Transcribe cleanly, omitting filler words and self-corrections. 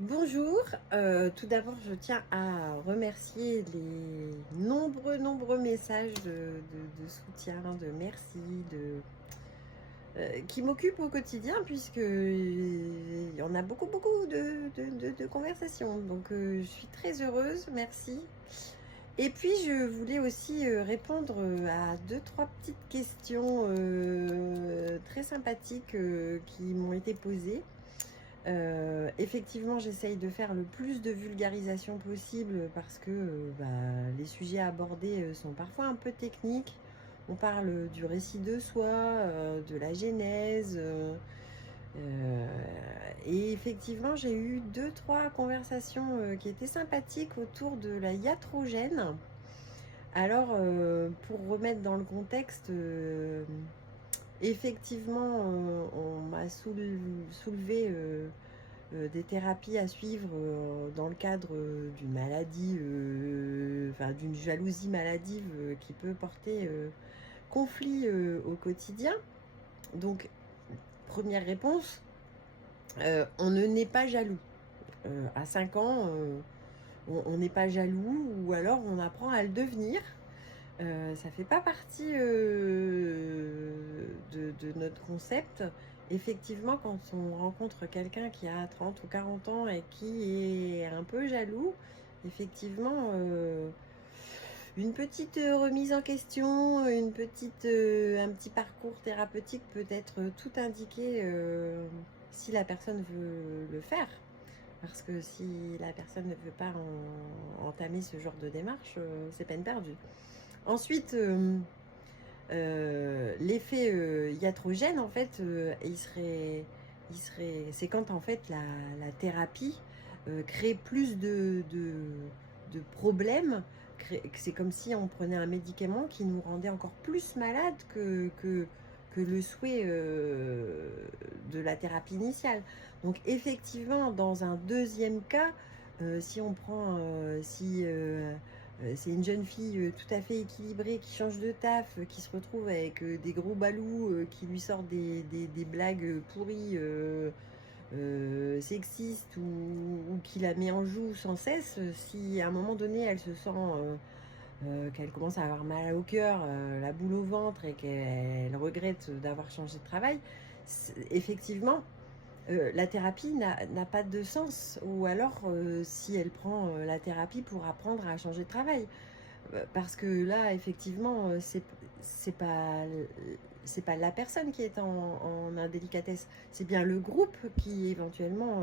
Bonjour, tout d'abord je tiens à remercier les nombreux messages de soutien, de merci, qui m'occupent au quotidien puisque, on a beaucoup de conversations donc je suis très heureuse, merci. Et puis je voulais aussi, répondre, à deux-trois petites questions, très sympathiques, qui m'ont été posées. Effectivement, j'essaye de faire le plus de vulgarisation possible parce que, les sujets abordés, sont parfois un peu techniques. On parle du récit de soi, de la genèse, et effectivement, j'ai eu deux-trois conversations, qui étaient sympathiques autour de la iatrogène. Alors, pour remettre dans le contexte, effectivement, on m'a soulevé, des thérapies à suivre, dans le cadre, d'une maladie, enfin d'une jalousie maladive, qui peut porter, conflit, au quotidien. Donc, première réponse, on ne naît pas jaloux. À 5 ans, on n'est pas jaloux ou alors on apprend à le devenir. Ça fait pas partie, de notre concept. Effectivement, quand on rencontre quelqu'un qui a 30 ou 40 ans et qui est un peu jaloux, effectivement, une petite, remise en question, un petit parcours thérapeutique peut être, tout indiqué, si la personne veut le faire. Parce que si la personne ne veut pas entamer ce genre de démarche, c'est peine perdue. Ensuite, l'effet, iatrogène, en fait, c'est quand, en fait, la thérapie, crée plus de problèmes. C'est comme si on prenait un médicament qui nous rendait encore plus malades que le souhait, de la thérapie initiale. Donc effectivement, dans un deuxième cas, si on prend, si, c'est une jeune fille, tout à fait équilibrée qui change de taf, qui se retrouve avec, des gros balous, qui lui sortent des blagues, pourries, sexistes ou qui la met en joue sans cesse, si à un moment donné elle se sent, qu'elle commence à avoir mal au cœur, la boule au ventre et qu'elle regrette d'avoir changé de travail, effectivement, la thérapie n'a pas de sens. Ou alors, si elle prend, la thérapie pour apprendre à changer de travail. Parce que là, effectivement, c'est pas c'est pas la personne qui est en indélicatesse, c'est bien le groupe qui éventuellement,